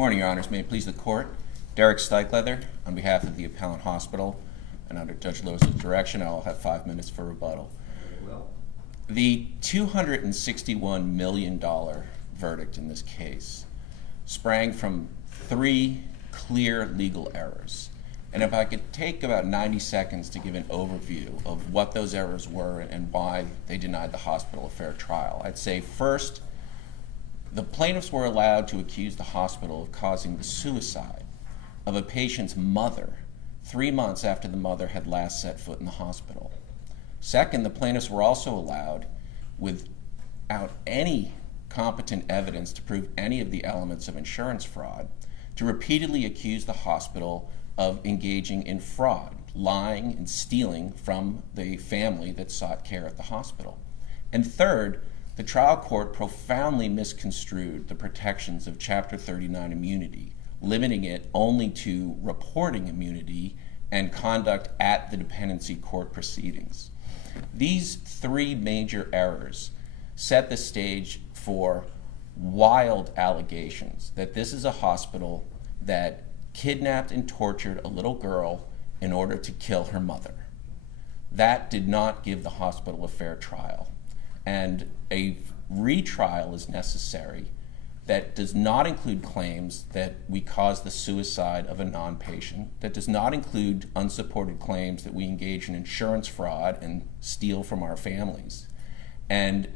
morning, Your Honors. May it please the Court. Derek Steichleather on behalf of the Appellant Hospital, and under Judge Lewis's direction, I'll have 5 minutes for rebuttal. The $261 million verdict in this case sprang from 3 clear legal errors. And if I could take about 90 seconds to give an overview of what those errors were and why they denied the hospital a fair trial, I'd say first, the plaintiffs were allowed to accuse the hospital of causing the suicide of a patient's mother 3 months after the mother had last set foot in the hospital. Second, the plaintiffs were also allowed, without any competent evidence to prove any of the elements of insurance fraud, to repeatedly accuse the hospital of engaging in fraud, lying and stealing from the family that sought care at the hospital. And third, the trial court profoundly misconstrued the protections of Chapter 39 immunity, limiting it only to reporting immunity and conduct at the dependency court proceedings. These 3 major errors set the stage for wild allegations that this is a hospital that kidnapped and tortured a little girl in order to kill her mother. That did not give the hospital a fair trial, and a retrial is necessary that does not include claims that we caused the suicide of a non-patient, that does not include unsupported claims that we engage in insurance fraud and steal from our families, and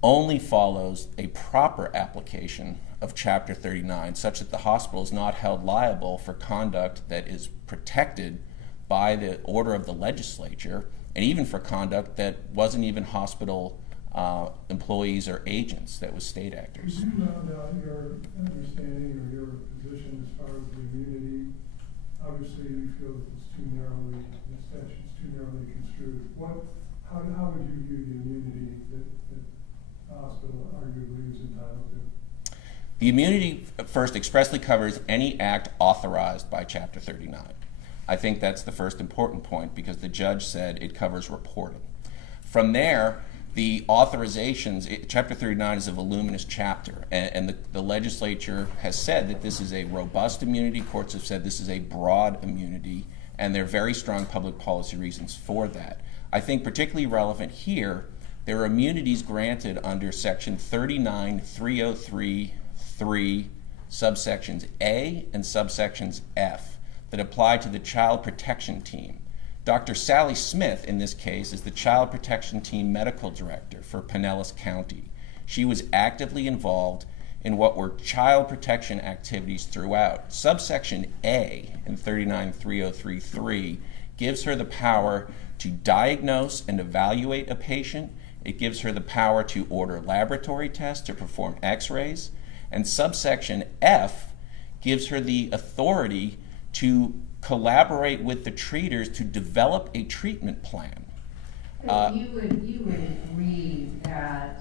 only follows a proper application of Chapter 39 such that the hospital is not held liable for conduct that is protected by the order of the legislature, and even for conduct that wasn't even hospital employees or agents, that was state actors. Could you round out your understanding or your position as far as the immunity? Obviously, you feel that it's too narrowly, the statute's too narrowly construed. How would you view the immunity that the hospital arguably is entitled to? The immunity first expressly covers any act authorized by Chapter 39. I think that's the first important point because the judge said it covers reporting. From there, the authorizations, Chapter 39 is a voluminous chapter, and the legislature has said that this is a robust immunity. Courts have said this is a broad immunity, and there are very strong public policy reasons for that. I think particularly relevant here, there are immunities granted under Section 39.303.3, subsections A and subsections F, that apply to the Child Protection Team. Dr. Sally Smith, in this case, is the Child Protection Team Medical Director for Pinellas County. She was actively involved in what were child protection activities throughout. Subsection A in 39.303.3 gives her the power to diagnose and evaluate a patient. It gives her the power to order laboratory tests, to perform x-rays. And subsection F gives her the authority to collaborate with the treaters to develop a treatment plan. You would agree that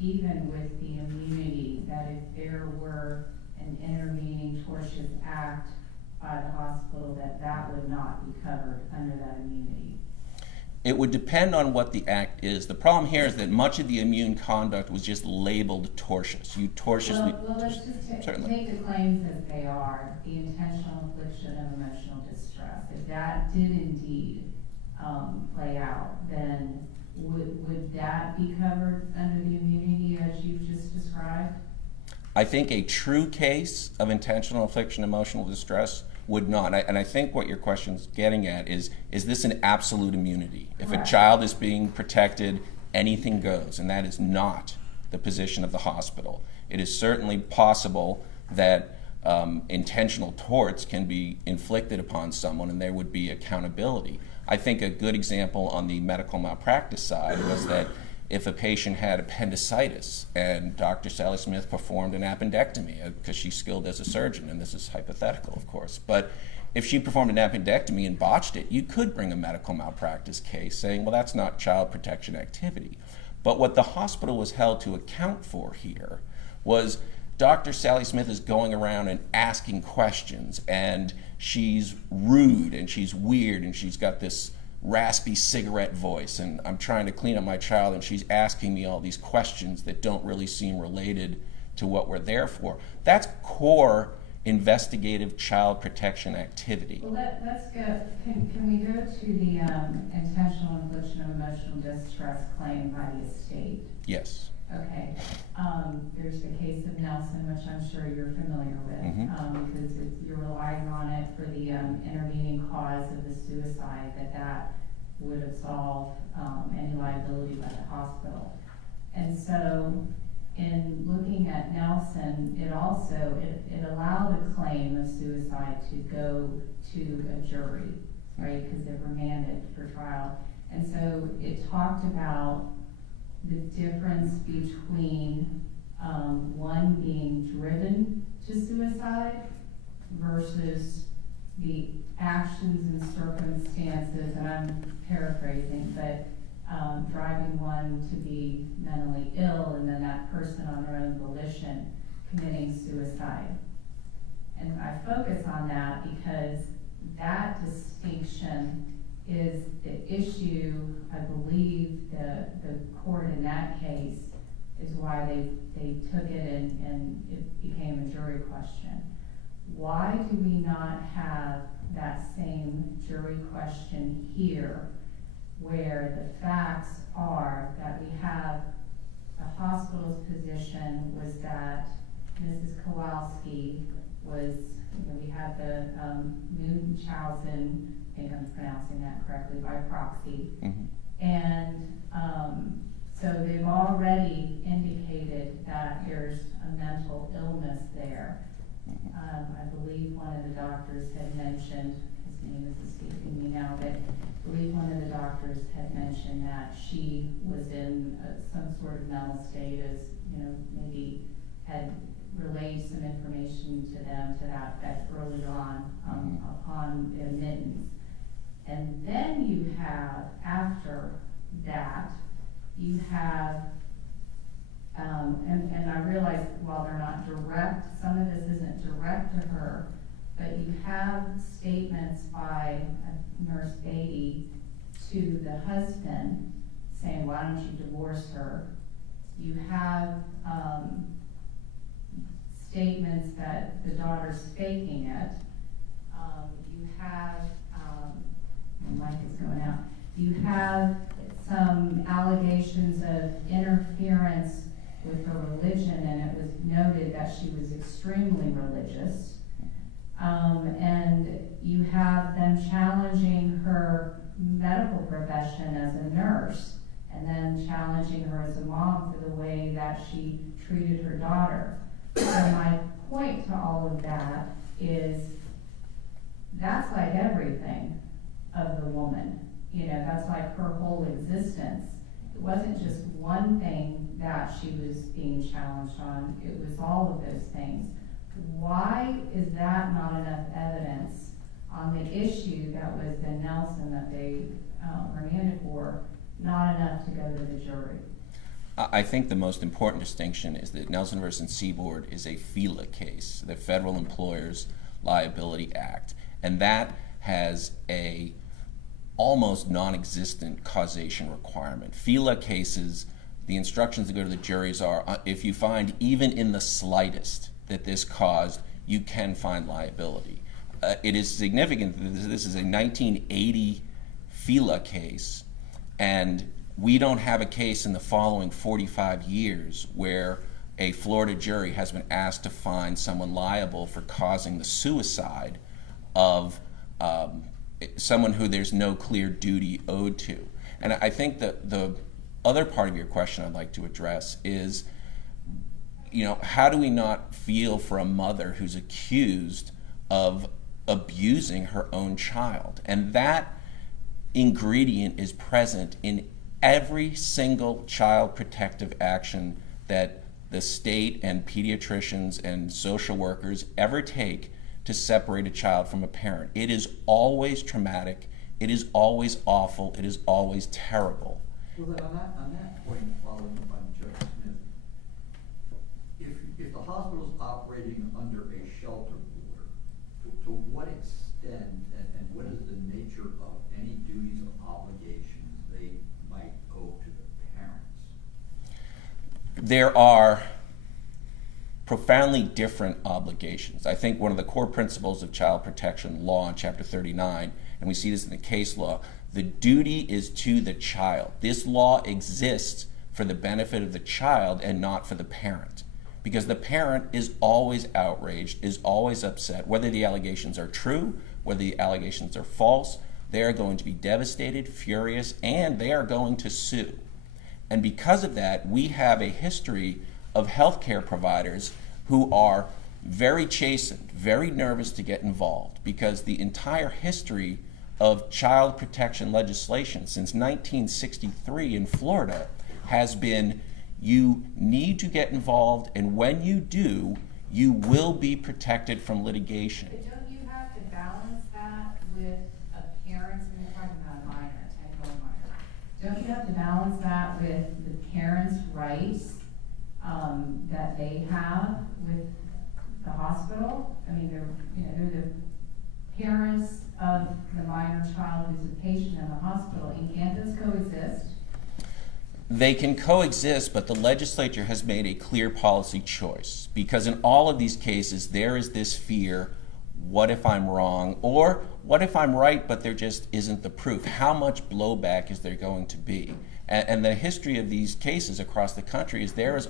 even with the immunity, that if there were an intervening tortious act by the hospital, that would not be covered under that immunity? It would depend on what the act is. The problem here is that much of the immune conduct was just labeled tortious. You tortiously... Well, let's just take the claims as they are, the intentional infliction of emotional distress. If that did indeed play out, then would that be covered under the immunity as you've just described? I think a true case of intentional infliction of emotional distress would not. And I think what your question's getting at is this an absolute immunity? If a child is being protected, anything goes, and that is not the position of the hospital. It is certainly possible that intentional torts can be inflicted upon someone and there would be accountability. I think a good example on the medical malpractice side was that if a patient had appendicitis and Dr. Sally Smith performed an appendectomy, because she's skilled as a surgeon, and this is hypothetical, of course, but if she performed an appendectomy and botched it, you could bring a medical malpractice case saying, well, that's not child protection activity. But what the hospital was held to account for here was Dr. Sally Smith is going around and asking questions, and she's rude, and she's weird, and she's got this raspy cigarette voice, and I'm trying to clean up my child, and she's asking me all these questions that don't really seem related to what we're there for. That's core investigative child protection activity. Well, let's go, can we go to the intentional infliction of emotional distress claim by the estate? Yes. Okay. There's the case of Nelson, which I'm sure you're familiar with, because you're relying on it for the intervening cause of the suicide, that would absolve any liability by the hospital. And so, in looking at Nelson, it allowed a claim of suicide to go to a jury, right, because they're remanded for trial. And so it talked about the difference between one being driven to suicide versus the actions and circumstances, and I'm paraphrasing, but driving one to be mentally ill and then that person on their own volition committing suicide. And I focus on that because that distinction is the issue. I believe the court in that case is why they took it and it became a jury question. Why do we not have that same jury question here, where the facts are that we have the hospital's position was that Mrs. Kowalski was, we had the Munchausen, I think I'm pronouncing that correctly, by proxy. And so they've already indicated that there's a mental illness there. I believe one of the doctors had mentioned, his name is escaping me now, but I believe one of the doctors had mentioned that she was in some sort of mental state, as maybe had relayed some information to them to that effect early on upon admittance. And then you have, after that, you have, and I realize while they're not direct, some of this isn't direct to her, but you have statements by Nurse Beatty to the husband saying, why don't you divorce her? You have statements that the daughter's faking it. You have, my mic is going out. You have some allegations of interference with her religion, and it was noted that she was extremely religious. And you have them challenging her medical profession as a nurse, and then challenging her as a mom for the way that she treated her daughter. So my point to all of that is that's like everything of the woman. That's like her whole existence. It wasn't just one thing that she was being challenged on, it was all of those things. Why is that not enough evidence on the issue that was the Nelson that they remanded for, not enough to go to the jury? I think the most important distinction is that Nelson v. Seaboard is a FELA case, the Federal Employers Liability Act, and that has a almost non-existent causation requirement. FELA cases, the instructions that go to the juries are, if you find even in the slightest that this caused, you can find liability. It is significant that this is a 1980 FELA case, and we don't have a case in the following 45 years where a Florida jury has been asked to find someone liable for causing the suicide of someone who there's no clear duty owed to. And I think that the other part of your question I'd like to address is, how do we not feel for a mother who's accused of abusing her own child? And that ingredient is present in every single child protective action that the state and pediatricians and social workers ever take to separate a child from a parent. It is always traumatic, it is always awful, it is always terrible. Well, then on that point, following up on Judge Smith, if the hospital's operating under a shelter order, to what extent and what is the nature of any duties or obligations they might owe to the parents? There are profoundly different obligations. I think one of the core principles of child protection law in Chapter 39, and we see this in the case law, the duty is to the child. This law exists for the benefit of the child and not for the parent. Because the parent is always outraged, is always upset, whether the allegations are true, whether the allegations are false. They are going to be devastated, furious, and they are going to sue. And because of that, we have a history of healthcare providers who are very chastened, very nervous to get involved, because the entire history of child protection legislation since 1963 in Florida has been, you need to get involved, and when you do, you will be protected from litigation. But don't you have to balance that with a parent's, when you're talking about a minor, 10-year-old minor, don't you have to balance that with the parent's rights that they have with the hospital? I mean, they're the parents of the minor child who's a patient in the hospital, and can't those coexist? They can coexist, but the legislature has made a clear policy choice, because in all of these cases there is this fear, what if I'm wrong, or what if I'm right but there just isn't the proof? How much blowback is there going to be? And the history of these cases across the country is there is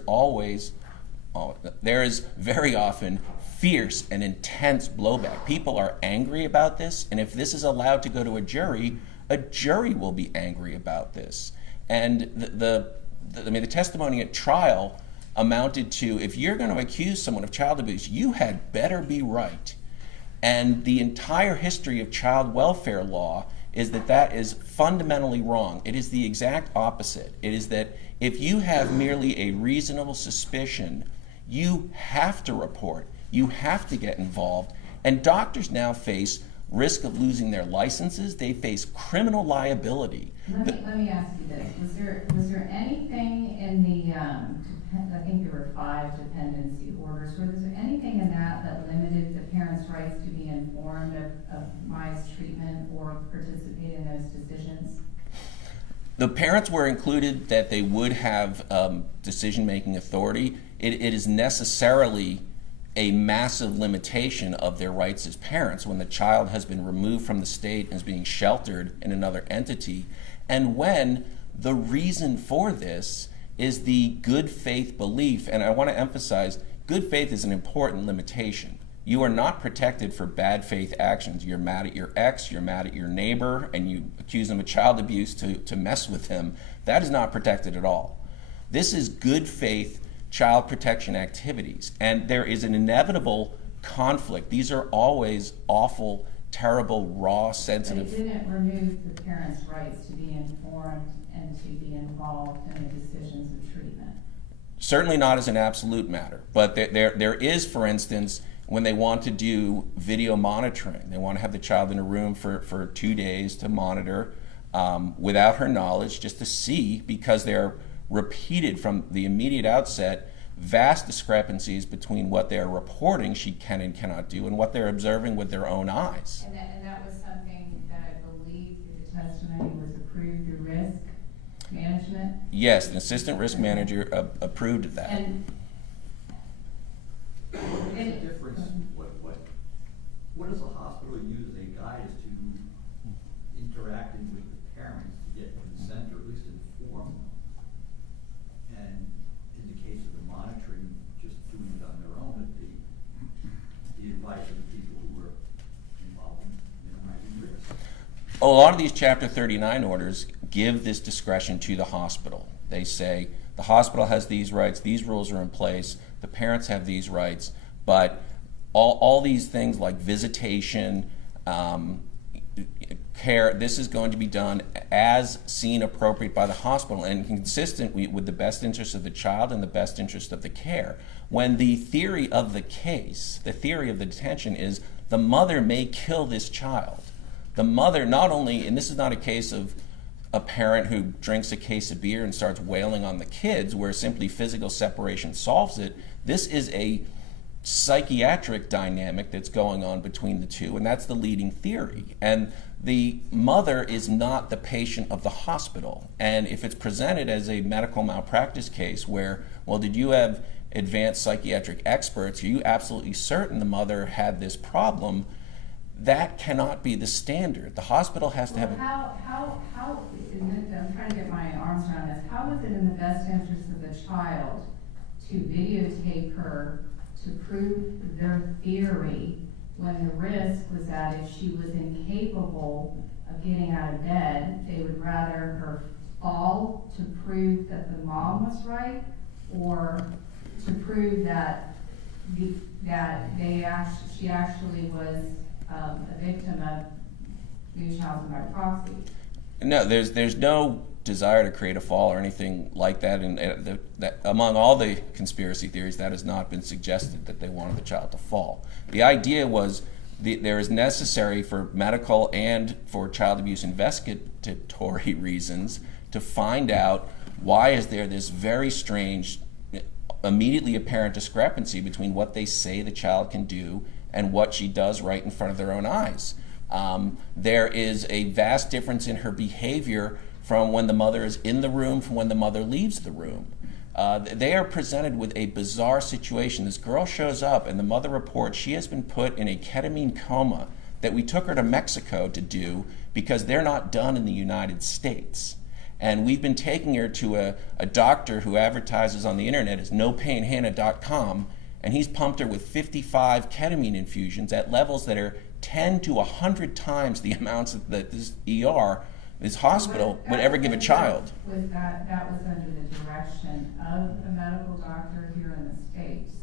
very often fierce and intense blowback. People are angry about this, and if this is allowed to go to a jury will be angry about this. And the testimony at trial amounted to, if you're going to accuse someone of child abuse, you had better be right. And the entire history of child welfare law is that is fundamentally wrong. It is the exact opposite. It is that if you have merely a reasonable suspicion, you have to report, you have to get involved. And doctors now face risk of losing their licenses. They face criminal liability. Let me ask you this. Was there anything in the, I think there were 5 dependency orders, was there anything in that limited the parents' rights to be informed of Maya's treatment or participate in those decisions? The parents were included that they would have decision-making authority. It is necessarily a massive limitation of their rights as parents when the child has been removed from the state and is being sheltered in another entity, and when the reason for this is the good faith belief. And I want to emphasize, good faith is an important limitation. You are not protected for bad faith actions. You're mad at your ex, you're mad at your neighbor, and you accuse them of child abuse to mess with him. That is not protected at all. This is good faith child protection activities, and there is an inevitable conflict. These are always awful, terrible, raw, sensitive. But it didn't remove the parents' rights to be informed and to be involved in the decisions of treatment. Certainly not as an absolute matter, but there is, for instance, when they want to do video monitoring, they want to have the child in a room for 2 days to monitor without her knowledge, just to see, because they're repeated from the immediate outset, vast discrepancies between what they're reporting she can and cannot do and what they're observing with their own eyes. And that was something that I believe through the testimony was approved through risk management? Yes, an assistant risk manager approved of that. And What's the difference? What does the hospital use as a guide as to interacting with the parents to get consent, or at least inform them? And in the case of the monitoring, just doing it on their own, the advice of the people who were involved in minimizing risk. A lot of these Chapter 39 orders give this discretion to the hospital. They say the hospital has these rights, these rules are in place, the parents have these rights, but all these things like visitation, care, this is going to be done as seen appropriate by the hospital and consistent with the best interest of the child and the best interest of the care. When the theory of the case, the theory of the detention is the mother may kill this child. The mother not only, and this is not a case of a parent who drinks a case of beer and starts wailing on the kids where simply physical separation solves it. This is a psychiatric dynamic that's going on between the two, and that's the leading theory. And the mother is not the patient of the hospital. And if it's presented as a medical malpractice case where, well, did you have advanced psychiatric experts, are you absolutely certain the mother had this problem? That cannot be the standard. The hospital has to have I'm trying to get my arms around this. How is it in the best interest of the child to videotape her to prove their theory when the risk was that if she was incapable of getting out of bed, they would rather her fall to prove that the mom was right, or to prove that she actually was a victim of Munchausen by proxy? No, there's no desire to create a fall or anything like that. And that among all the conspiracy theories, that has not been suggested that they wanted the child to fall. The idea was there is necessary for medical and for child abuse investigatory reasons to find out why is there this very strange, immediately apparent discrepancy between what they say the child can do and what she does right in front of their own eyes. There is a vast difference in her behavior from when the mother is in the room from when the mother leaves the room. They are presented with a bizarre situation. This girl shows up and the mother reports she has been put in a ketamine coma that we took her to Mexico to do because they're not done in the United States. And we've been taking her to a doctor who advertises on the internet as nopainhannah.com, and he's pumped her with 55 ketamine infusions at levels that are 10 to 100 times the amounts that this this hospital would ever give a child. That was under the direction of a medical doctor here in the States,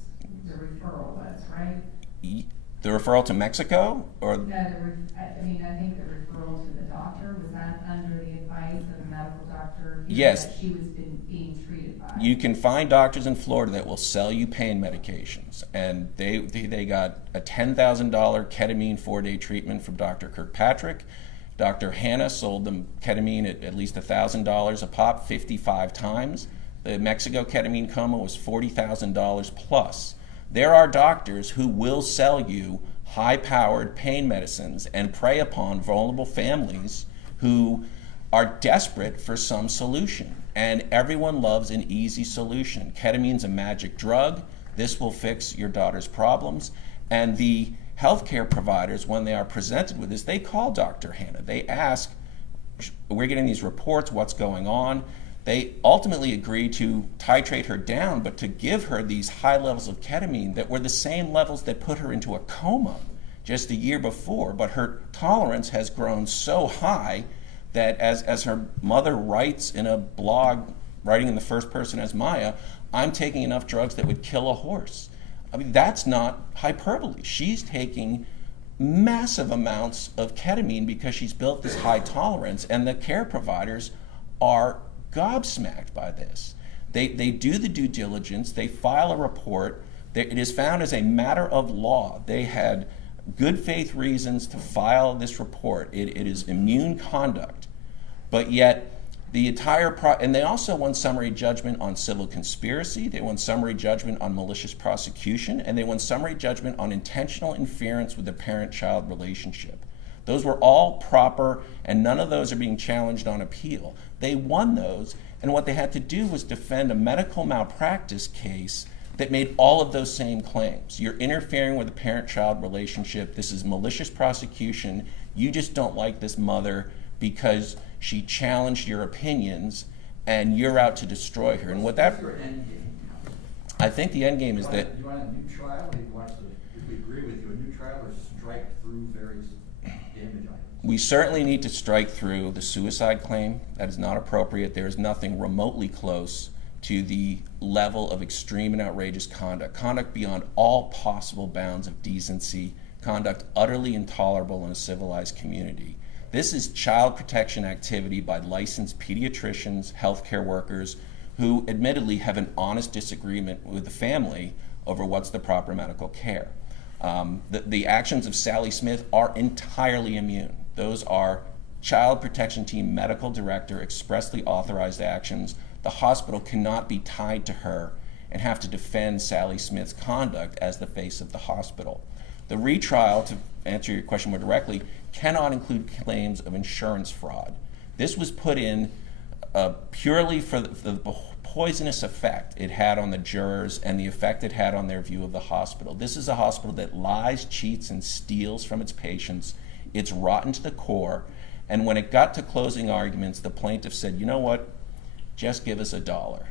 the referral was, right? The referral to Mexico? Or No, I think the referral to the doctor, was that under the advice of a medical doctor here yes. that she was being treated by? You can find doctors in Florida that will sell you pain medications, and they got a $10,000 ketamine 4-day treatment from Dr. Kirkpatrick. Dr. Hannah sold them ketamine at least $1,000 a pop 55 times. The Mexico ketamine coma was $40,000 plus. There are doctors who will sell you high-powered pain medicines and prey upon vulnerable families who are desperate for some solution. And everyone loves an easy solution. Ketamine's a magic drug. This will fix your daughter's problems. And the healthcare providers, when they are presented with this, they call Dr. Hannah. They ask, we're getting these reports, what's going on? They ultimately agreed to titrate her down, but to give her these high levels of ketamine that were the same levels that put her into a coma just a year before. But her tolerance has grown so high that as her mother writes in a blog, writing in the first person as Maya, I'm taking enough drugs that would kill a horse. I mean, that's not hyperbole. She's taking massive amounts of ketamine because she's built this high tolerance, and the care providers are gobsmacked by this. They do the due diligence, they file a report, it is found as a matter of law. They had good faith reasons to file this report. It is immune conduct, but yet the entire and they also won summary judgment on civil conspiracy, they won summary judgment on malicious prosecution, and they won summary judgment on intentional interference with the parent-child relationship. Those were all proper, and none of those are being challenged on appeal. They won those, and what they had to do was defend a medical malpractice case that made all of those same claims. You're interfering with the parent-child relationship. This is malicious prosecution. You just don't like this mother because she challenged your opinions, and you're out to destroy her. And what that, your end game? I think the end game is that you want a new trial, or you want to, if we agree with you, a new trial, or strike through various damage items? we certainly need to strike through the suicide claim. That is not appropriate. There is nothing remotely close to the level of extreme and outrageous conduct beyond all possible bounds of decency, conduct utterly intolerable in a civilized community. This is child protection activity by licensed pediatricians, healthcare workers, who admittedly have an honest disagreement with the family over what's the proper medical care. The actions of Sally Smith are entirely immune. Those are Child Protection Team medical director expressly authorized actions. The hospital cannot be tied to her and have to defend Sally Smith's conduct as the face of the hospital. The retrial, to answer your question more directly, cannot include claims of insurance fraud. This was put in purely for the poisonous effect it had on the jurors and the effect it had on their view of the hospital. This is a hospital that lies, cheats, and steals from its patients. It's rotten to the core. And when it got to closing arguments, the plaintiff said, you know what, just give us $1,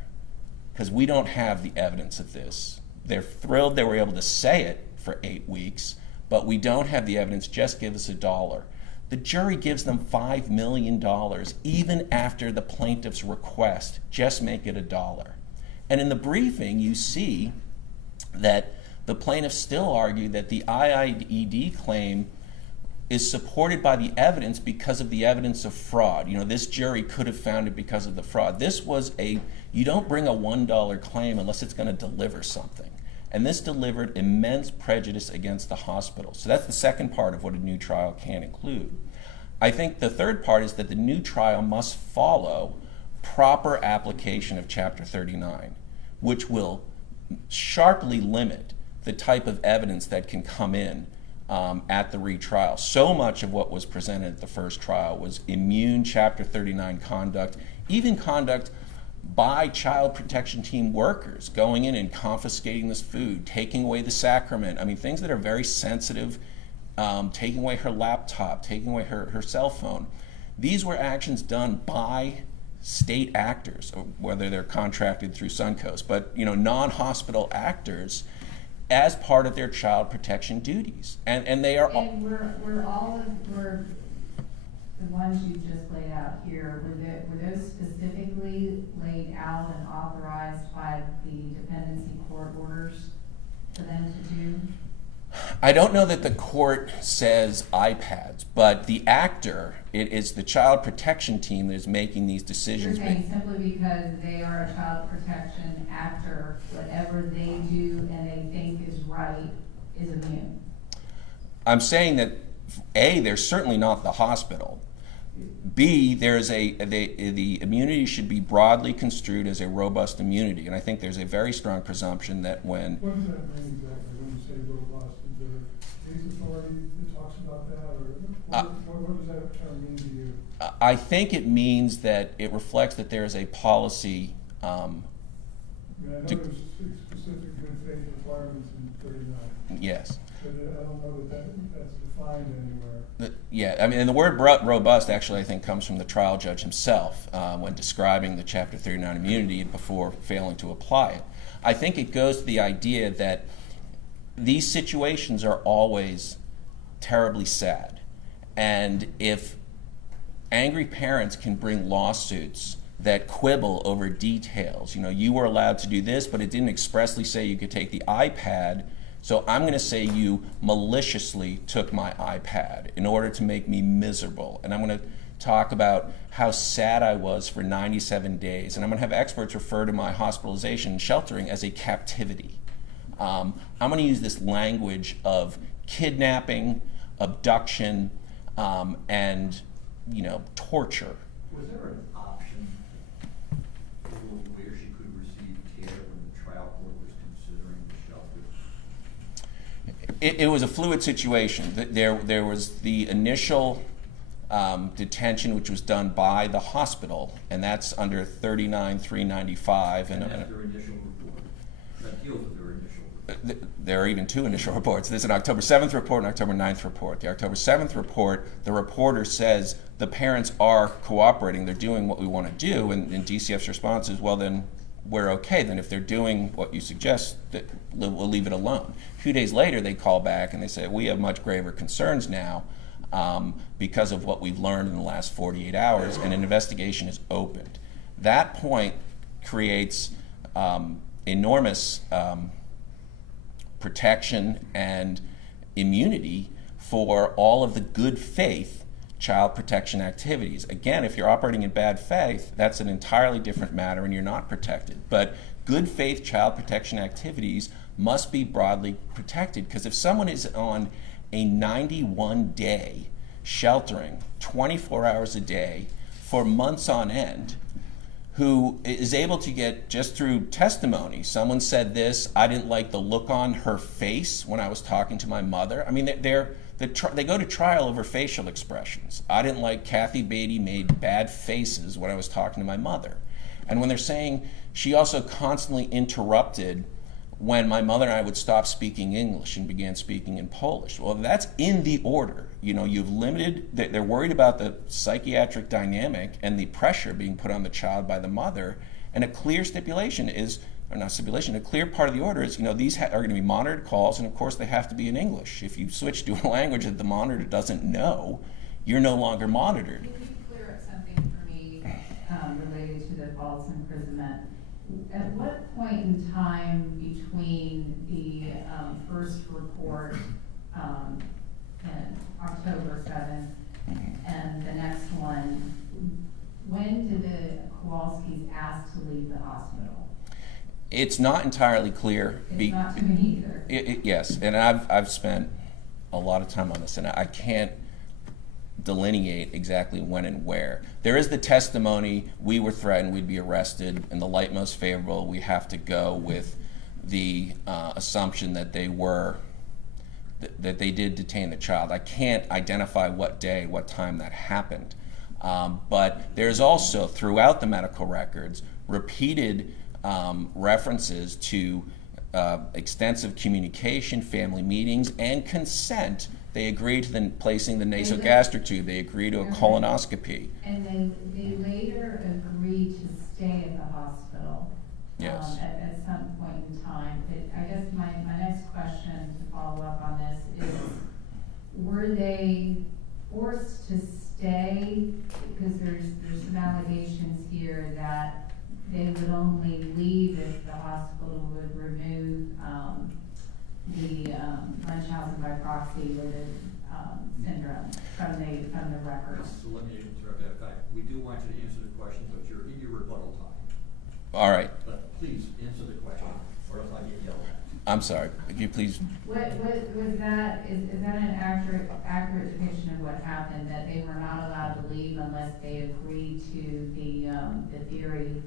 because we don't have the evidence of this. They're thrilled they were able to say it for 8 weeks, but we don't have the evidence, just give us $1. The jury gives them $5 million, even after the plaintiff's request, just make it $1. And in the briefing, you see that the plaintiffs still argue that the IIED claim is supported by the evidence because of the evidence of fraud. You know, this jury could have found it because of the fraud. This was you don't bring a $1 claim unless it's going to deliver something. And this delivered immense prejudice against the hospital. So that's the second part of what a new trial can include. I think the third part is that the new trial must follow proper application of Chapter 39, which will sharply limit the type of evidence that can come in at the retrial. So much of what was presented at the first trial was immune Chapter 39 conduct, even conduct by child protection team workers, going in and confiscating this food, taking away the sacrament. I mean, things that are very sensitive, taking away her laptop, taking away her cell phone. These were actions done by state actors, or whether they're contracted through Suncoast, but non-hospital actors as part of their child protection duties. And they are And we're the ones you just laid out here, were those specifically laid out and authorized by the dependency court orders for them to do? I don't know that the court says iPads, but the actor, it is the child protection team that is making these decisions. You're saying simply because they are a child protection actor, whatever they do and they think is right is immune? I'm saying that A, they're certainly not the hospital. B, the immunity should be broadly construed as a robust immunity, and I think there's a very strong presumption that when... What does that mean exactly when you say robust? Is there a case authority that talks about that, or what does that term mean to you? I think it means that it reflects that there is a policy... I know there's specific good faith requirements in 39. Yes. But I don't know that that's defined anywhere. Yeah, I mean, and the word robust actually I think comes from the trial judge himself when describing the Chapter 39 immunity before failing to apply it. I think it goes to the idea that these situations are always terribly sad. And if angry parents can bring lawsuits that quibble over details, you were allowed to do this, but it didn't expressly say you could take the iPad, so I'm going to say you maliciously took my iPad in order to make me miserable. And I'm going to talk about how sad I was for 97 days. And I'm going to have experts refer to my hospitalization and sheltering as a captivity. I'm going to use this language of kidnapping, abduction, and torture. Was there an option where she could receive care when the trial court was considering the shelter? It was a fluid situation. There was the initial detention, which was done by the hospital, and that's under 39-395. And that's their initial report. That deals with their initial report. There are even two initial reports. There's an October 7th report and October 9th report. The October 7th report, the reporter says the parents are cooperating, they're doing what we want to do, and DCF's response is, well then, we're okay. Then if they're doing what you suggest, we'll leave it alone. A few days later, they call back and they say, we have much graver concerns now because of what we've learned in the last 48 hours, and an investigation is opened. That point creates enormous protection and immunity for all of the good faith child protection activities. Again, if you're operating in bad faith, that's an entirely different matter and you're not protected. But good faith child protection activities must be broadly protected, because if someone is on a 91-day sheltering, 24 hours a day, for months on end, who is able to get, just through testimony, someone said this, I didn't like the look on her face when I was talking to my mother. I mean, they go to trial over facial expressions. I didn't like Kathy Beatty made bad faces when I was talking to my mother. And when they're saying she also constantly interrupted when my mother and I would stop speaking English and began speaking in Polish. Well, that's in the order. You know, you've limited, they're worried about the psychiatric dynamic and the pressure being put on the child by the mother, and a clear stipulation is, or not stipulation, a clear part of the order is, you know, these are going to be monitored calls, and of course they have to be in English. If you switch to a language that the monitor doesn't know, you're no longer monitored. Can you clear up something for me related to the false imprisonment? At what point in time between the first report in October 7th and the next one, when did the Kowalskis ask to leave the hospital? It's not entirely clear. It's not to me either. Yes, and I've spent a lot of time on this, and I can't delineate exactly when and where. There is the testimony, we were threatened, we'd be arrested, in the light most favorable, we have to go with the assumption that they did detain the child. I can't identify what day, what time that happened. But there's also, throughout the medical records, repeated references to extensive communication, family meetings, and consent. They agree to placing the nasogastric tube. They agree to a colonoscopy. And they later agreed to stay at the hospital. Yes. At some point in time. I guess my next question to follow up on this is, were they forced to stay? Because there's some allegations here that they would only leave if the hospital would remove the Munchausen by proxy with syndrome from the records. So let me interrupt that. In fact, we do want you to answer the question, but you're in your rebuttal time. All right. But please answer the question, or else I get yelled at. I'm sorry. If you please. What was that? Is that an accurate depiction of what happened? That they were not allowed to leave unless they agreed to the theory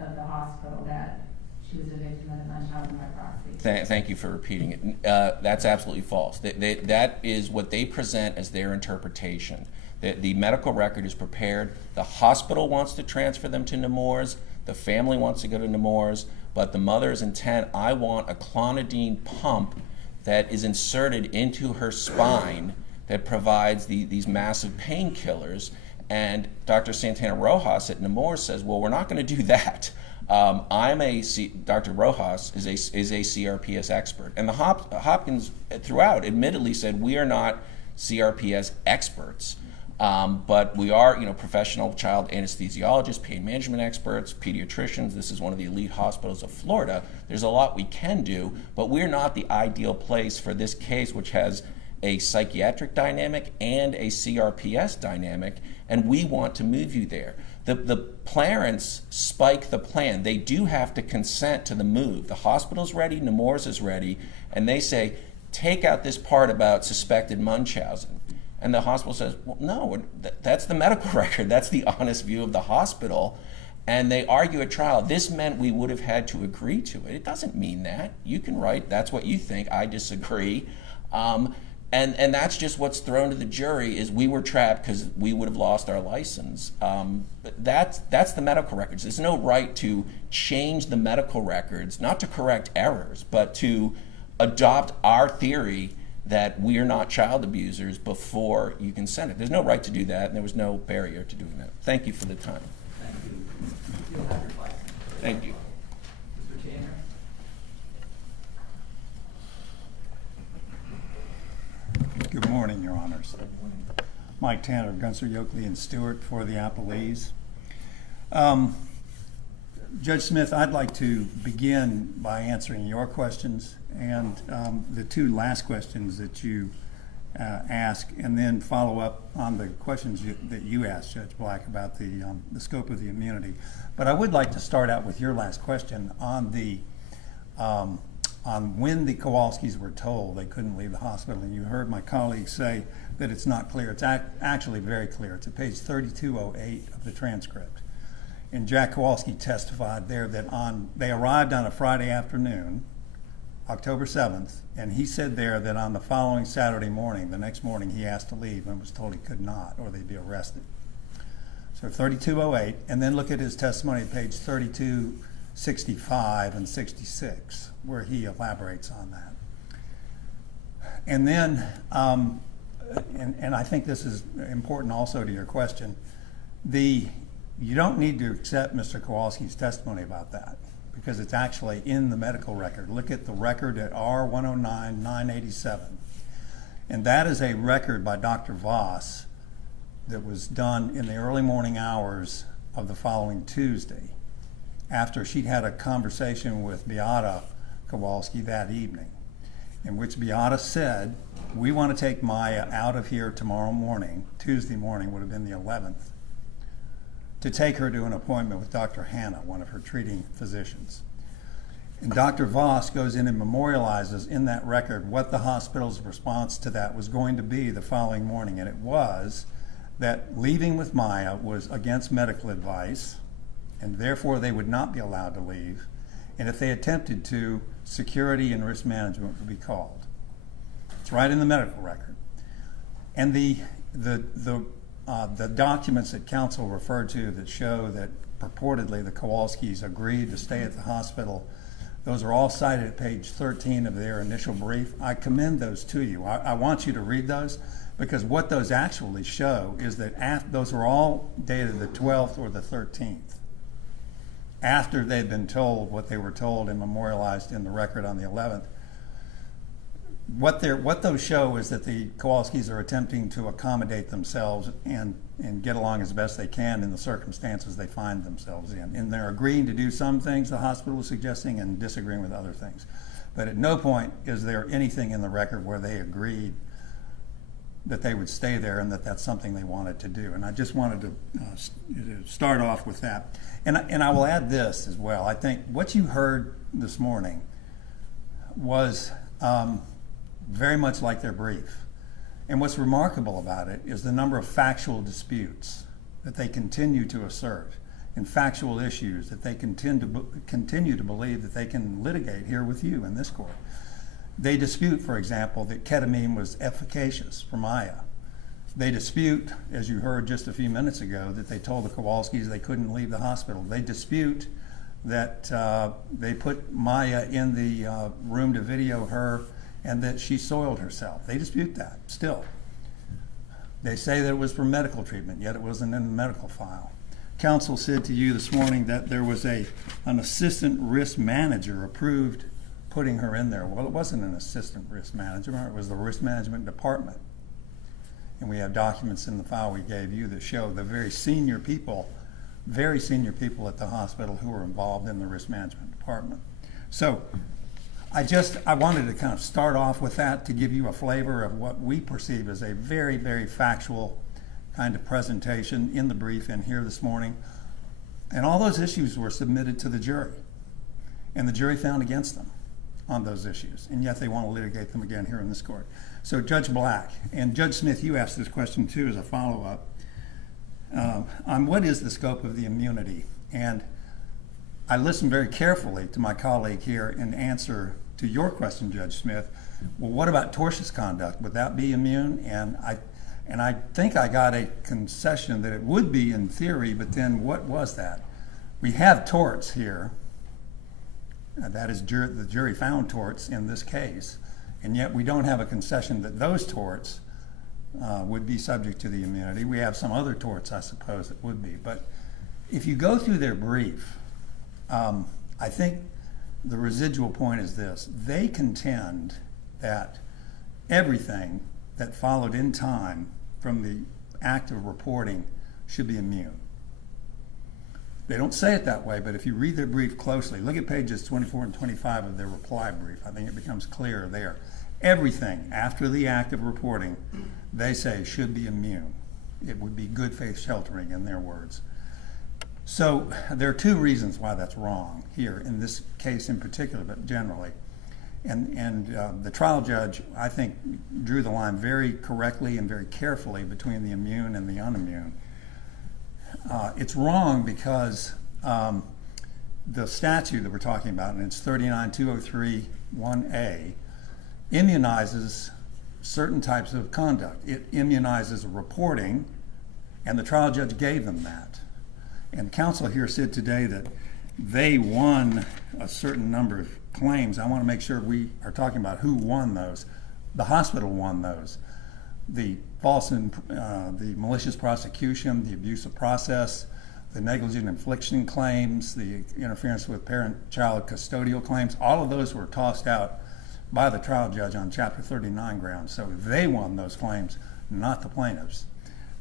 of the hospital that she was a victim of the Munchausen by proxy? Thank you for repeating it. That's absolutely false. That is what they present as their interpretation. The medical record is prepared. The hospital wants to transfer them to Nemours. The family wants to go to Nemours. But the mother's intent, I want a clonidine pump that is inserted into her spine that provides these massive painkillers. And Dr. Santana Rojas at Nemours says, well, we're not going to do that. Dr. Rojas is a CRPS expert. And the Hopkins throughout admittedly said, we are not CRPS experts. But we are, professional child anesthesiologists, pain management experts, pediatricians. This is one of the elite hospitals of Florida. There's a lot we can do, but we're not the ideal place for this case, which has a psychiatric dynamic and a CRPS dynamic, and we want to move you there. The parents spike the plan. They do have to consent to the move. The hospital's ready, Nemours is ready, and they say, take out this part about suspected Munchausen. And the hospital says, well, no, that's the medical record. That's the honest view of the hospital. And they argue at trial, this meant we would have had to agree to it. It doesn't mean that. You can write, that's what you think, I disagree. And that's just what's thrown to the jury, is we were trapped because we would have lost our license. But that's the medical records. There's no right to change the medical records, not to correct errors, but to adopt our theory that we are not child abusers before you consent it. There's no right to do that, and there was no barrier to doing that. Thank you for the time. Thank you. You'll have your 5 minutes. Thank you. Mr. Tanner? Good morning, Your Honors. Mike Tanner, Gunser, Yoakley, and Stewart for the Appellees. Judge Smith, I'd like to begin by answering your questions and the 2 last questions that you asked, and then follow up on the questions that you asked, Judge Black, about the scope of the immunity. But I would like to start out with your last question on on when the Kowalskis were told they couldn't leave the hospital. And you heard my colleague say that it's not clear. It's actually very clear. It's at page 3208 of the transcript. And Jack Kowalski testified there that they arrived on a Friday afternoon, October 7th, and he said there that on the following Saturday morning, the next morning, he asked to leave and was told he could not, or they'd be arrested. So 3208, and then look at his testimony at page 3265 and 66, where he elaborates on that. And then, and I think this is important also to your question, you don't need to accept Mr. Kowalski's testimony about that, because it's actually in the medical record. Look at the record at R109-987. And that is a record by Dr. Voss that was done in the early morning hours of the following Tuesday, after she'd had a conversation with Beata Kowalski that evening, in which Beata said, we want to take Maya out of here tomorrow morning, Tuesday morning would have been the 11th, to take her to an appointment with Dr. Hannah, one of her treating physicians. And Dr. Voss goes in and memorializes in that record what the hospital's response to that was going to be the following morning. And it was that leaving with Maya was against medical advice, and therefore they would not be allowed to leave. And if they attempted to, security and risk management would be called. It's right in the medical record. And the documents that counsel referred to that show that purportedly the Kowalskis agreed to stay at the hospital, those are all cited at page 13 of their initial brief. I commend those to you. I want you to read those, because what those actually show is that those are all dated the 12th or the 13th, after they'd been told what they were told and memorialized in the record on the 11th. What those show is that the Kowalskis are attempting to accommodate themselves and get along as best they can in the circumstances they find themselves in. And they're agreeing to do some things the hospital is suggesting and disagreeing with other things. But at no point is there anything in the record where they agreed that they would stay there and that that's something they wanted to do. And I just wanted to start off with that. And I will add this as well. I think what you heard this morning was very much like their brief. And what's remarkable about it is the number of factual disputes that they continue to assert, and factual issues that they continue to believe that they can litigate here with you in this court. They dispute, for example, that ketamine was efficacious for Maya. They dispute, as you heard just a few minutes ago, that they told the Kowalskis they couldn't leave the hospital. They dispute that they put Maya in the room to video her and that she soiled herself. They dispute that still. They say that it was for medical treatment, yet it wasn't in the medical file. Counsel said to you this morning that there was an assistant risk manager approved putting her in there. Well, it wasn't an assistant risk manager, it was the risk management department. And we have documents in the file we gave you that show the very senior people at the hospital who were involved in the risk management department. So I wanted to kind of start off with that to give you a flavor of what we perceive as a very, very factual kind of presentation in the brief and here this morning. And all those issues were submitted to the jury. And the jury found against them on those issues. And yet they want to litigate them again here in this court. So Judge Black, and Judge Smith, you asked this question too as a follow-up, on what is the scope of the immunity. And I listened very carefully to my colleague here in answer to your question, Judge Smith. Well, what about tortious conduct? Would that be immune? And I think I got a concession that it would be in theory, but then what was that? We have torts here. That is, the jury found torts in this case, and yet we don't have a concession that those torts would be subject to the immunity. We have some other torts, I suppose, that would be. But if you go through their brief, I think the residual point is this. They contend that everything that followed in time from the act of reporting should be immune. They don't say it that way, but if you read their brief closely, look at pages 24 and 25 of their reply brief. I think it becomes clear there. Everything after the act of reporting, they say should be immune. It would be good faith sheltering in their words. So there are two reasons why that's wrong here in this case in particular, but generally. And the trial judge, I think, drew the line very correctly and very carefully between the immune and the unimmune. It's wrong because the statute that we're talking about, and it's 39-203-1A, immunizes certain types of conduct. It immunizes reporting And the trial judge gave them that. And counsel here said today that they won a certain number of claims. I want to make sure we are talking about who won those. The hospital won those. The the malicious prosecution, the abuse of process, the negligent infliction claims, the interference with parent-child custodial claims, all of those were tossed out by the trial judge on Chapter 39 grounds. So they won those claims, not the plaintiffs.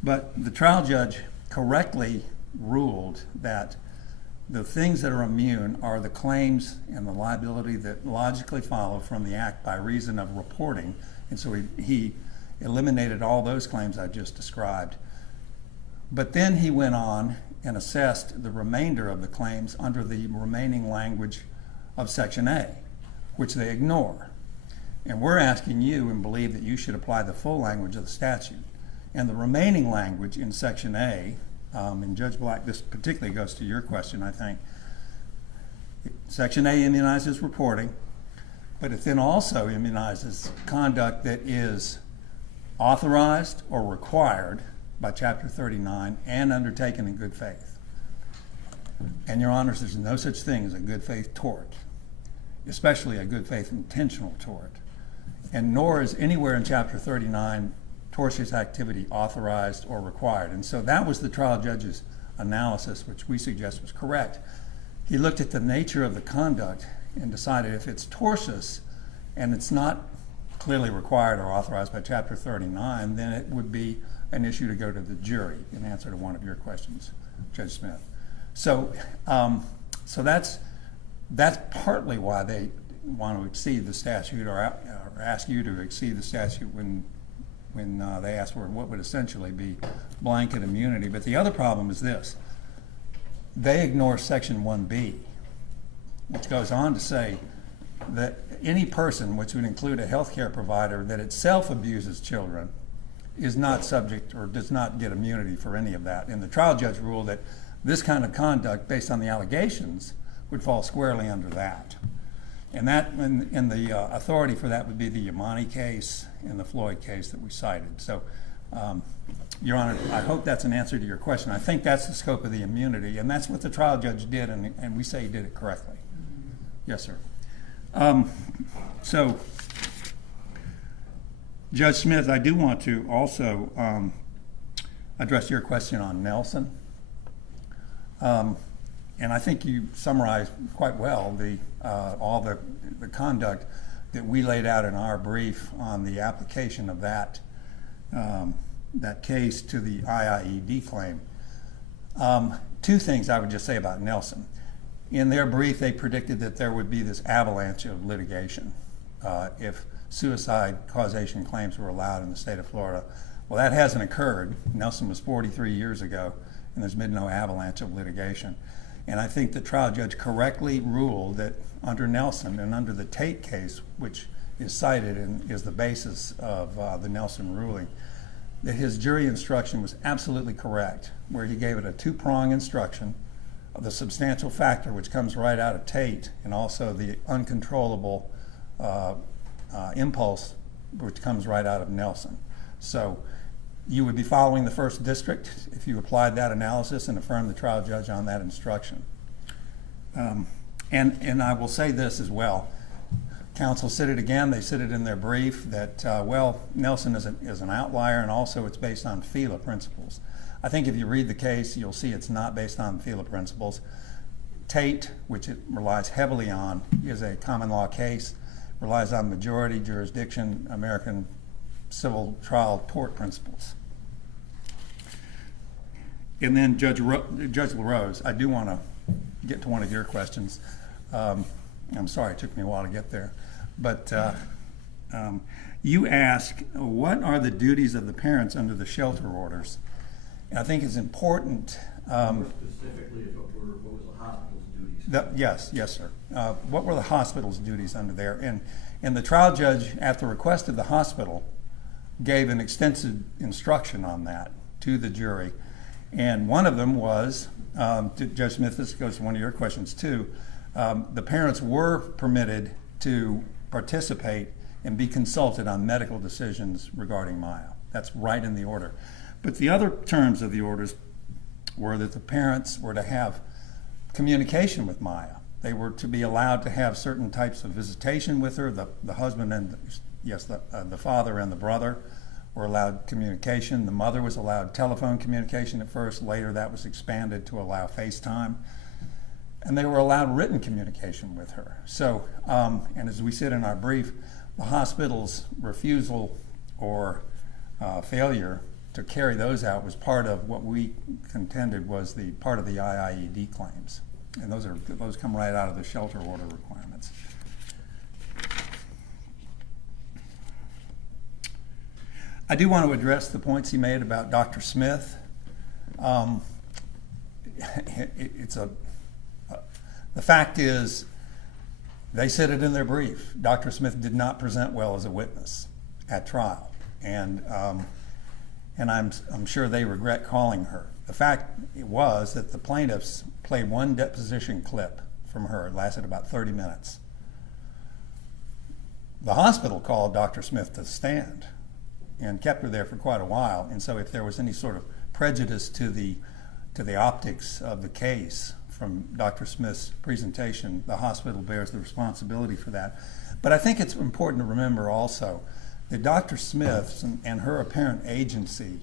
But the trial judge correctly ruled that the things that are immune are the claims and the liability that logically follow from the act by reason of reporting. And so he eliminated all those claims I just described. But then he went on and assessed the remainder of the claims under the remaining language of Section A, which they ignore. And we're asking you and believe that you should apply the full language of the statute. And the remaining language in Section A, and Judge Black, this particularly goes to your question, I think. Section A immunizes reporting, but it then also immunizes conduct that is authorized or required by Chapter 39 and undertaken in good faith. And Your Honors, there's no such thing as a good faith tort, especially a good faith intentional tort. And nor is anywhere in Chapter 39 tortious activity authorized or required. And so that was the trial judge's analysis, which we suggest was correct. He looked at the nature of the conduct and decided if it's tortious and it's not clearly required or authorized by Chapter 39, then it would be an issue to go to the jury in answer to one of your questions, Judge Smith. So, so that's partly why they want to exceed the statute or ask you to exceed the statute when they ask for what would essentially be blanket immunity. But the other problem is this. They ignore Section 1B, which goes on to say that any person, which would include a healthcare provider that itself abuses children, is not subject or does not get immunity for any of that. And the trial judge ruled that this kind of conduct, based on the allegations, would fall squarely under that. And that, and the authority for that would be the Yamani case and the Floyd case that we cited. So, Your Honor, I hope that's an answer to your question. I think that's the scope of the immunity, and that's what the trial judge did, and we say he did it correctly. Yes, sir. So, Judge Smith, I do want to also address your question on Nelson. And I think you summarized quite well all the conduct that we laid out in our brief on the application of that case to the IIED claim. Two things I would just say about Nelson. In their brief, they predicted that there would be this avalanche of litigation if suicide causation claims were allowed in the state of Florida. Well, that hasn't occurred. Nelson was 43 years ago, and there's been no avalanche of litigation. And I think the trial judge correctly ruled that under Nelson and under the Tate case, which is cited and is the basis of the Nelson ruling, that his jury instruction was absolutely correct, where he gave it a two-prong instruction of the substantial factor, which comes right out of Tate, and also the uncontrollable impulse, which comes right out of Nelson. So you would be following the first district if you applied that analysis and affirmed the trial judge on that instruction. And I will say this as well. Counsel said it again, they said it in their brief, that, well, Nelson is an outlier, and also it's based on FELA principles. I think if you read the case, you'll see it's not based on FELA principles. Tate, which it relies heavily on, is a common law case, relies on majority jurisdiction, American civil trial tort principles. And then Judge LaRose, I do want to get to one of your questions. I'm sorry it took me a while to get there. But you ask, what are the duties of the parents under the shelter orders? And I think it's important. Specifically, what was the hospital's duties? Yes, sir. What were the hospital's duties under there? And the trial judge, at the request of the hospital, gave an extensive instruction on that to the jury. And one of them was, Judge Smith, this goes to one of your questions too, the parents were permitted to participate and be consulted on medical decisions regarding Maya. That's right in the order. But the other terms of the orders were that the parents were to have communication with Maya. They were to be allowed to have certain types of visitation with her. The husband and, the father and the brother were allowed communication. The mother was allowed telephone communication at first. Later that was expanded to allow FaceTime. And they were allowed written communication with her. So, and as we said in our brief, the hospital's refusal or failure to carry those out was part of what we contended was the part of the IIED claims. And those come right out of the shelter order requirements. I do want to address the points he made about Dr. Smith. The fact is, they said it in their brief. Dr. Smith did not present well as a witness at trial, and I'm sure they regret calling her. The fact was that the plaintiffs played one deposition clip from her. It lasted about 30 minutes. The hospital called Dr. Smith to the stand and kept her there for quite a while. And so if there was any sort of prejudice to the optics of the case from Dr. Smith's presentation, the hospital bears the responsibility for that. But I think it's important to remember also that Dr. Smith's and her apparent agency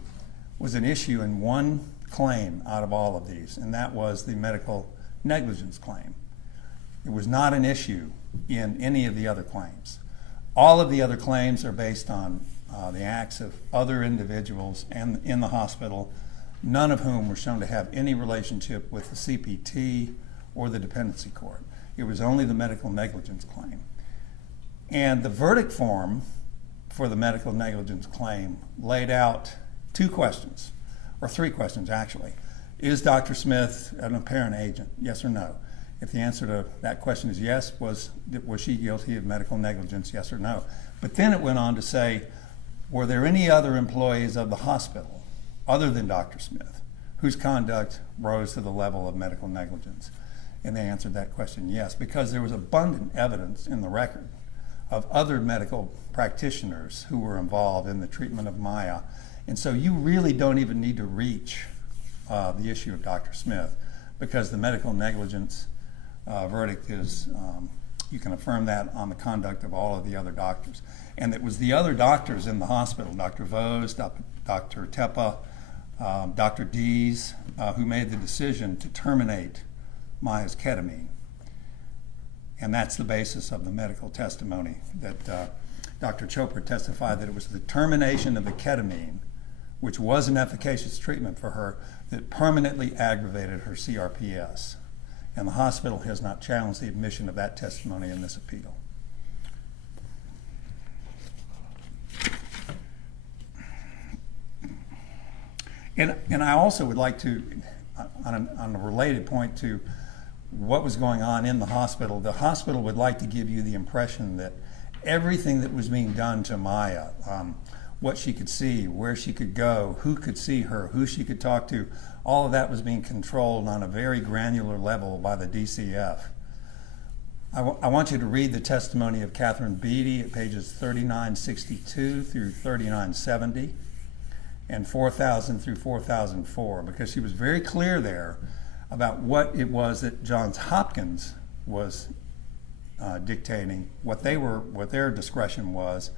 was an issue in one claim out of all of these, and that was the medical negligence claim. It was not an issue in any of the other claims. All of the other claims are based on the acts of other individuals and in the hospital, none of whom were shown to have any relationship with the CPT or the dependency court. It was only the medical negligence claim. And the verdict form for the medical negligence claim laid out two questions, or three questions actually. Is Dr. Smith an apparent agent? Yes or no? If the answer to that question is yes, was she guilty of medical negligence? Yes or no? But then it went on to say, were there any other employees of the hospital other than Dr. Smith whose conduct rose to the level of medical negligence? And they answered that question yes, because there was abundant evidence in the record of other medical practitioners who were involved in the treatment of Maya. And so you really don't even need to reach the issue of Dr. Smith, because the medical negligence verdict is, you can affirm that on the conduct of all of the other doctors. And it was the other doctors in the hospital, Dr. Vose, Dr. Teppa, Dr. Dees, who made the decision to terminate Maya's ketamine. And that's the basis of the medical testimony, that Dr. Chopra testified that it was the termination of the ketamine, which was an efficacious treatment for her, that permanently aggravated her CRPS. And the hospital has not challenged the admission of that testimony in this appeal. And I also would like to, on a related point to what was going on in the hospital would like to give you the impression that everything that was being done to Maya, what she could see, where she could go, who could see her, who she could talk to, all of that was being controlled on a very granular level by the DCF. I want you to read the testimony of Catherine Beatty at pages 3962 through 3970 and 4000 through 4004, because she was very clear there about what it was that Johns Hopkins was dictating, what their discretion was,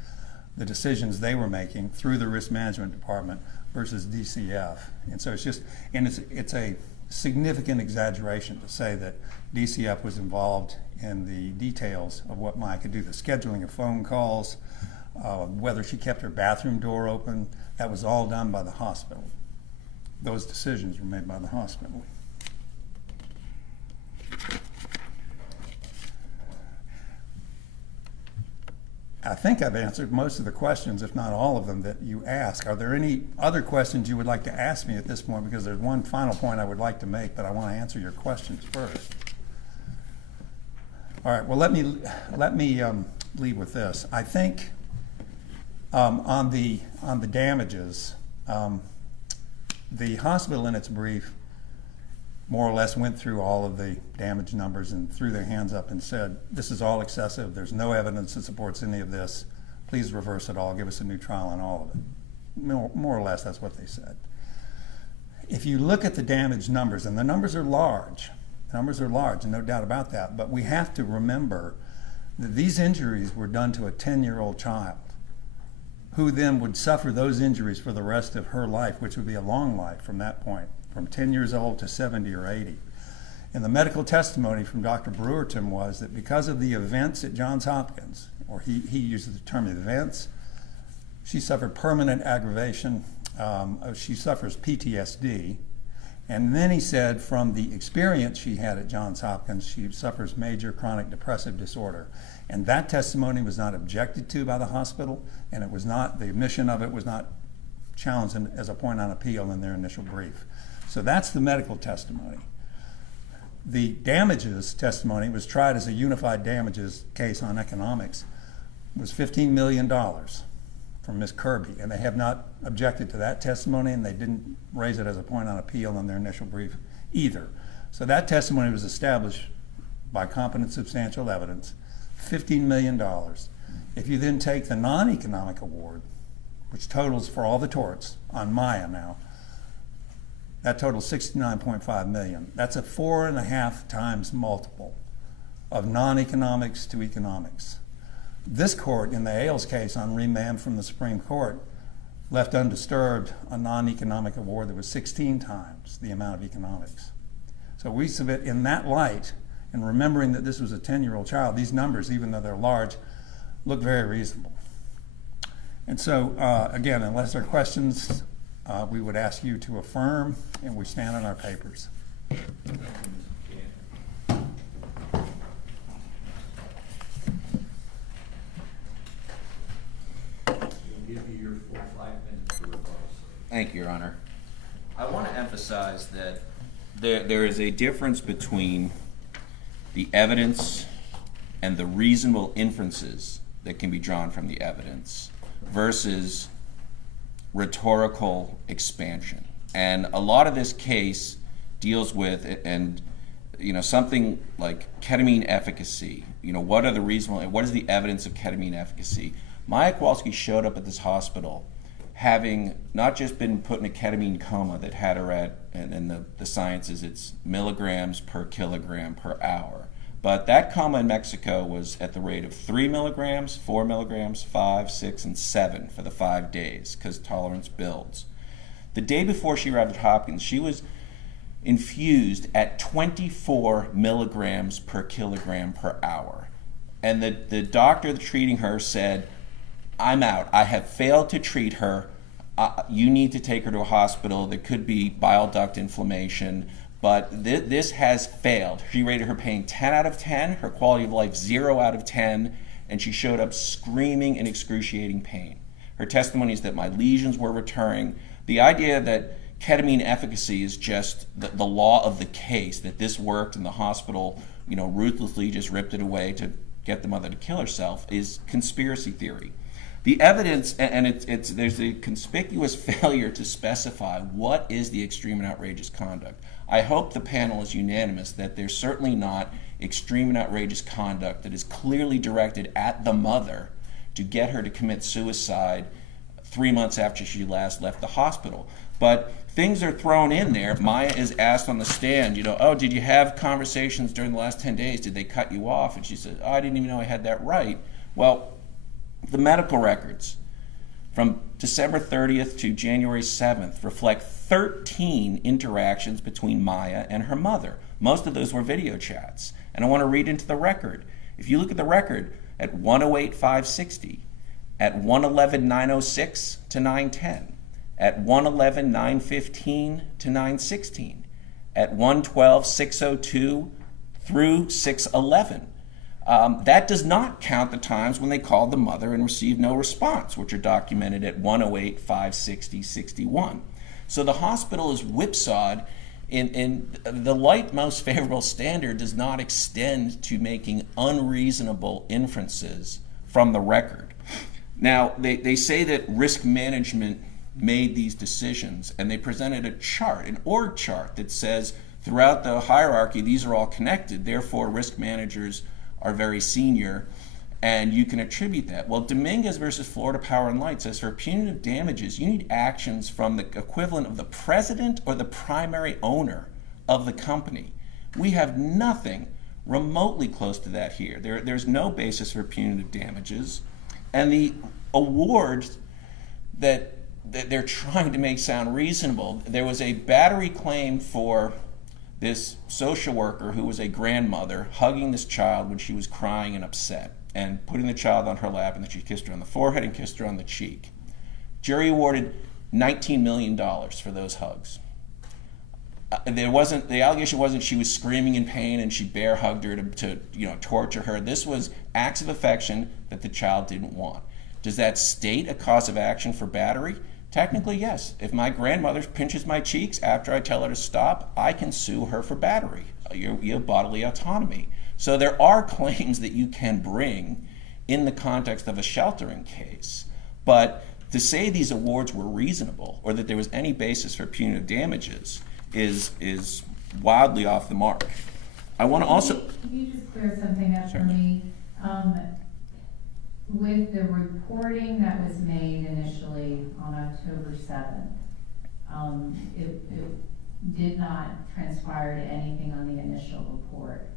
the decisions they were making through the risk management department versus DCF. And so it's a significant exaggeration to say that DCF was involved in the details of what Maya could do, the scheduling of phone calls, whether she kept her bathroom door open. That was all done by the hospital. Those decisions were made by the hospital. I think I've answered most of the questions, if not all of them, that you asked. Are there any other questions you would like to ask me at this point? Because there's one final point I would like to make, but I want to answer your questions first. All right, well, let me leave with this. I think on the damages, the hospital in its brief more or less went through all of the damage numbers and threw their hands up and said, this is all excessive, there's no evidence that supports any of this, please reverse it all, give us a new trial on all of it. More or less, that's what they said. if you look at the damage numbers, and the numbers are large, no doubt about that, but we have to remember that these injuries were done to a 10-year-old child who then would suffer those injuries for the rest of her life, which would be a long life from that point, from 10 years old to 70 or 80. And the medical testimony from Dr. Brewerton was that because of the events at Johns Hopkins, or he uses the term events, she suffered permanent aggravation. She suffers PTSD. And then he said from the experience she had at Johns Hopkins, she suffers major chronic depressive disorder. And that testimony was not objected to by the hospital, and it was not, the admission of it was not challenged as a point on appeal in their initial brief. So that's the medical testimony. The damages testimony was tried as a unified damages case on economics. It was $15 million from Ms. Kirby, and they have not objected to that testimony, and they didn't raise it as a point on appeal in their initial brief either. So that testimony was established by competent substantial evidence, $15 million. If you then take the non-economic award, which totals for all the torts on Maya now, that totals $69.5 million. That's a 4.5 times multiple of non-economics to economics. This court, in the Ailes case on remand from the Supreme Court, left undisturbed a non-economic award that was 16 times the amount of economics. So we submit in that light, and remembering that this was a 10-year-old child, these numbers, even though they're large, look very reasonable. And so, again, unless there are questions, we would ask you to affirm, and we stand on our papers. Thank you, Your Honor. I want to emphasize that there is a difference between the evidence and the reasonable inferences that can be drawn from the evidence versus rhetorical expansion. And a lot of this case deals with, and something like ketamine efficacy. What are the reasonable, what is the evidence of ketamine efficacy? Maya Kowalski showed up at this hospital having not just been put in a ketamine coma that had her at, and in the sciences, it's milligrams per kilogram per hour. But that coma in Mexico was at the rate of 3 milligrams, 4 milligrams, 5, 6, and 7 for the 5 days, because tolerance builds. The day before she arrived at Hopkins, she was infused at 24 milligrams per kilogram per hour. And the doctor treating her said, "I'm out. I have failed to treat her. You need to take her to a hospital. There could be bile duct inflammation, but this has failed." She rated her pain 10 out of 10, her quality of life 0 out of 10, and she showed up screaming in excruciating pain. Her testimony is that my lesions were returning. The idea that ketamine efficacy is just the law of the case, that this worked and the hospital ruthlessly just ripped it away to get the mother to kill herself, is conspiracy theory. The evidence, and there's a conspicuous failure to specify what is the extreme and outrageous conduct. I hope the panel is unanimous that there's certainly not extreme and outrageous conduct that is clearly directed at the mother to get her to commit suicide 3 months after she last left the hospital. But things are thrown in there. Maya is asked on the stand, "Oh, did you have conversations during the last 10 days? Did they cut you off?" And she said, "Oh, I didn't even know I had that right." Well, the medical records from December 30th to January 7th reflect 13 interactions between Maya and her mother. Most of those were video chats. And I want to read into the record. If you look at the record at 108-560, at 111-906 to 910, at 111-915 to 916, at 112-602 through 611. That does not count the times when they called the mother and received no response, which are documented at 108-560, 61. So the hospital is whipsawed in the light most favorable standard does not extend to making unreasonable inferences from the record. Now, they say that risk management made these decisions, and they presented a chart, an org chart, that says throughout the hierarchy, these are all connected, therefore risk managers are very senior, And you can attribute that. Well, Dominguez versus Florida Power and Light says for punitive damages, you need actions from the equivalent of the president or the primary owner of the company. We have nothing remotely close to that here. There's no basis for punitive damages. And the awards that they're trying to make sound reasonable, there was a battery claim for this social worker who was a grandmother hugging this child when she was crying and upset, and putting the child on her lap, and then she kissed her on the forehead and kissed her on the cheek. Jury awarded $19 million for those hugs. The allegation wasn't she was screaming in pain and she bear hugged her to torture her. This was acts of affection that the child didn't want. Does that state a cause of action for battery? Technically, yes. If my grandmother pinches my cheeks after I tell her to stop, I can sue her for battery. You have bodily autonomy. So there are claims that you can bring in the context of a sheltering case. But to say these awards were reasonable or that there was any basis for punitive damages is wildly off the mark. I want to also... Can you just clear something up for me? With the reporting that was made initially on October 7th, it did not transpire to anything on the initial report.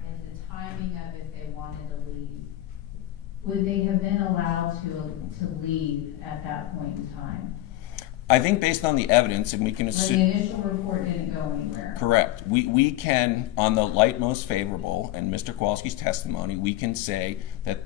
And the timing of if they wanted to leave, would they have been allowed to leave at that point in time? I think based on the evidence, and we can assume... When the initial report didn't go anywhere. Correct. We can, on the light most favorable, and Mr. Kowalski's testimony, we can say that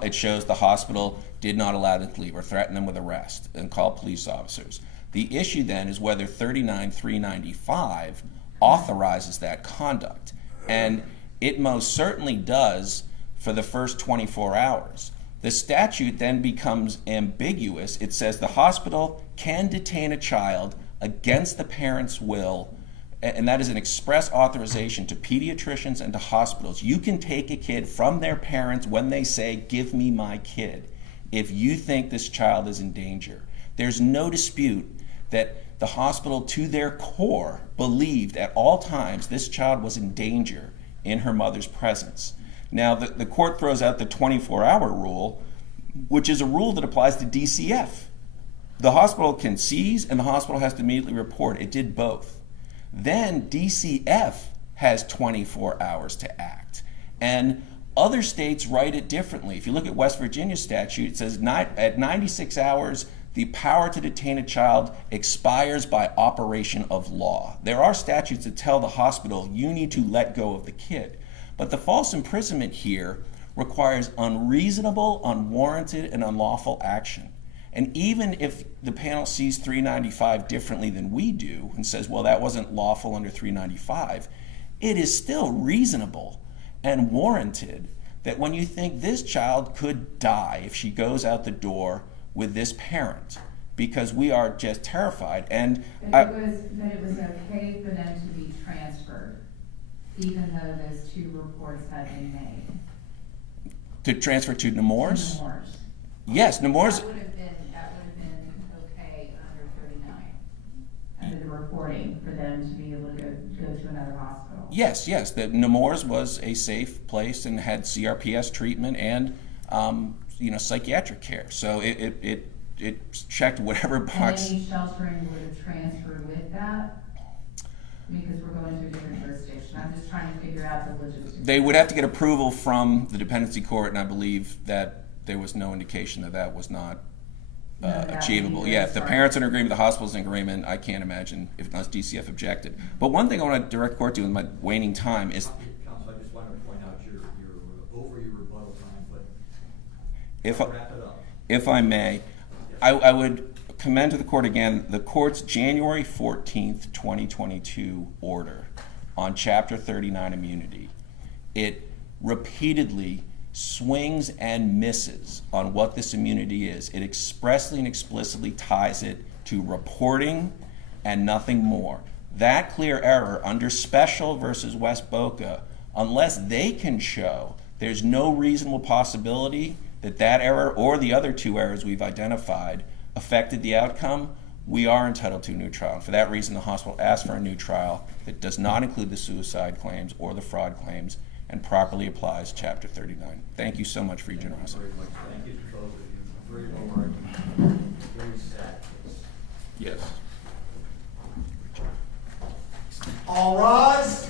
it shows the hospital did not allow them to leave or threaten them with arrest and call police officers. The issue then is whether 39395 authorizes that conduct. And it most certainly does for the first 24 hours. The statute then becomes ambiguous. It says the hospital can detain a child against the parent's will, and that is an express authorization to pediatricians and to hospitals. You can take a kid from their parents when they say, "Give me my kid," if you think this child is in danger. There's no dispute that the hospital, to their core, believed at all times this child was in danger in her mother's presence. Now, the court throws out the 24-hour rule, which is a rule that applies to DCF. The hospital can seize, and the hospital has to immediately report. It did both. Then DCF has 24 hours to act. And other states write it differently. If you look at West Virginia's statute, it says at 96 hours, the power to detain a child expires by operation of law. There are statutes that tell the hospital, you need to let go of the kid. But the false imprisonment here requires unreasonable, unwarranted, and unlawful action. And even if the panel sees 395 differently than we do and says, well, that wasn't lawful under 395, it is still reasonable and warranted that when you think this child could die if she goes out the door with this parent, because we are just terrified. And But it was okay for them to be transferred, even though those two reports had been made. To transfer to Nemours? To Nemours. Yes, Nemours. That would have been okay under 39, under the reporting, for them to be able to go to another hospital. Yes. The Nemours was a safe place and had CRPS treatment and psychiatric care. So it checked whatever box. And any sheltering would have transferred with that? Because we're going to a different jurisdiction. I'm just trying to figure out the logistics. They would have to get approval from the dependency court, and I believe that there was no indication that that was not achievable. Yeah, if the parents are in agreement, the hospital's in agreement, I can't imagine if not DCF objected. But one thing I want to direct court to in my waning time is... Counsel, I just wanted to point out you're over your rebuttal time, but wrap it up. If I may, I would commend to the court again the court's January 14th, 2022 order on Chapter 39 immunity. It repeatedly swings and misses on what this immunity is. It expressly and explicitly ties it to reporting and nothing more. That clear error under Special versus West Boca, unless they can show there's no reasonable possibility that that error or the other two errors we've identified affected the outcome, we are entitled to a new trial. And for that reason, the hospital asked for a new trial that does not include the suicide claims or the fraud claims, and properly applies Chapter 39. Thank you so much for your Thank you generosity. very much. Thank you to both of you. Very low argument. Very sad case. Yes. All rise.